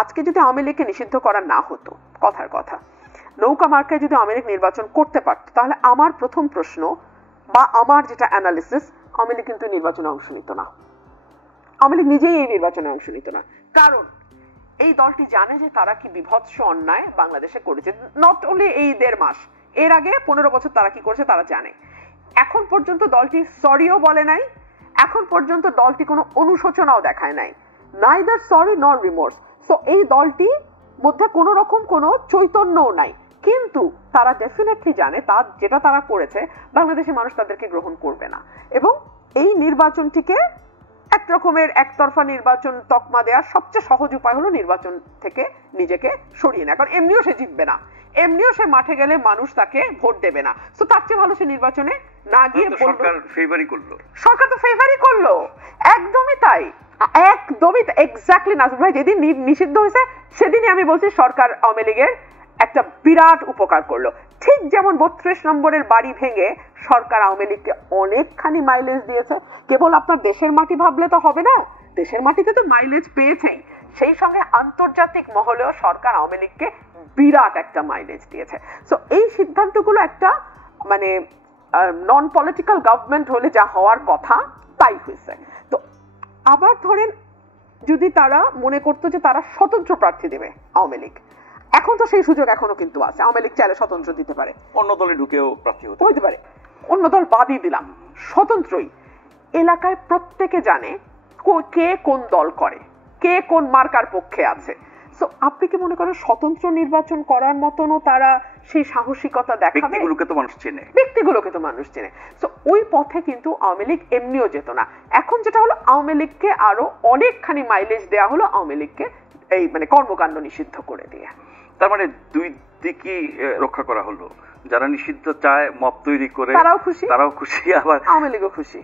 আজকে যদি আওয়ামী লীগকে নিষিদ্ধ করা না হতো, কথার কথা, নৌকা মার্কায় যদি আওয়ামী লীগ নির্বাচন করতে পারতো, তাহলে আমার প্রথম প্রশ্ন বা আমার যেটা অ্যানালিসিস, আওয়ামী লীগ কিন্তু নির্বাচনে অংশ নিত না। আওয়ামী লীগ নিজেই এই নির্বাচনে অংশ নিত না, কারণ এই দলটি জানে যে তারা কি বিভৎস অন্যায় বাংলাদেশে করেছে। নট অনলি এই 1.5 মাস, এর আগে 15 বছর তারা কি করেছে তারা জানে। এখন পর্যন্ত দলটি সরিও বলে নাই, এখন পর্যন্ত দলটি কোনো অনুশোচনাও দেখায় নাই, নাইদার সরি নর রিমোর্স। সো এই দলটি মধ্যে কোনো রকম কোনো চৈতন্যও নাই, কিন্তু তারা ডেফিনেটলি জানে যেটা তারা করেছে বাংলাদেশের মানুষ তাদেরকে গ্রহণ করবে না, এবং এই নির্বাচনটিকে এক রকমের একতরফা নির্বাচন তকমা দেওয়ার সবচেয়ে সহজ উপায় হলো নির্বাচন থেকে নিজেকে সরিয়ে নেওয়া, কারণ এমনিও সে জিতবে না, এমনিও সে মাঠে গেলে মানুষ তাকে ভোট দেবে না। সো তার চেয়ে ভালো সে নির্বাচনে না গিয়ে সরকার ফেভারই করলো, সরকার তো ফেভারই করলো, একদমই তাই, একদমই এক্স্যাক্টলি। নাসির ভাই যেদিন নিষিদ্ধ হয়েছে সেদিনই আমি বলছি সরকার আওয়ামী লীগের একটা বিরাট উপকার করলো। ঠিক যেমন 32 নম্বরের বাড়ি ভেঙে সরকার আওয়ামী লীগকে অনেকখানি মাইলেজ দিয়েছে। কেবল আপনার দেশের মাটি ভাবলে তো হবে না, দেশের মাটিতে তো মাইলেজ পেয়েছেই, সেই সঙ্গে আন্তর্জাতিক মহলেও সরকার আওয়ামী লীগকে বিরাট একটা মাইলেজ দিয়েছে। সো এই সিদ্ধান্তগুলো একটা মানে নন পলিটিক্যাল গভর্নমেন্ট হলে যা হওয়ার কথা তাই হয়েছে। তো আবার ধরেন যদি তারা মনে করতো যে তারা স্বতন্ত্র প্রার্থী দেবে আওয়ামী লীগ, এখন তো সেই সুযোগ এখনো কিন্তু আছে, আওয়ামী লীগ চাইলে স্বতন্ত্র দিতে পারে, অন্য দলে ঢুকেও প্রার্থী হতে পারে, অন্য দল বাদই দিলাম, স্বতন্ত্রই। এলাকায় প্রত্যেকে জানে কে কোন দল করে, কে কোন মার্কার পক্ষে আছে। সো আপনি কি মনে করেন স্বতন্ত্র নির্বাচন করার মতনও তারা সেই সাহসিকতা দেখাবে? ব্যক্তিগুলোকে তো মানুষ চেনে, ব্যক্তিগুলোকে তো মানুষ চেনে। সো ওই পথে কিন্তু আওয়ামী লীগ এমনিও যেত না। এখন যেটা হলো আওয়ামী লীগকে আরো অনেকখানি মাইলেজ দেওয়া হলো, আওয়ামী লীগকে এই মানে কর্মকাণ্ড নিষিদ্ধ করে দিয়ে। তার মানে দুই দিকই রক্ষা করা হলো, যারা নিষিদ্ধ চায় মব তৈরি করে তারাও খুশি, আবার আওয়ামী লীগও খুশি।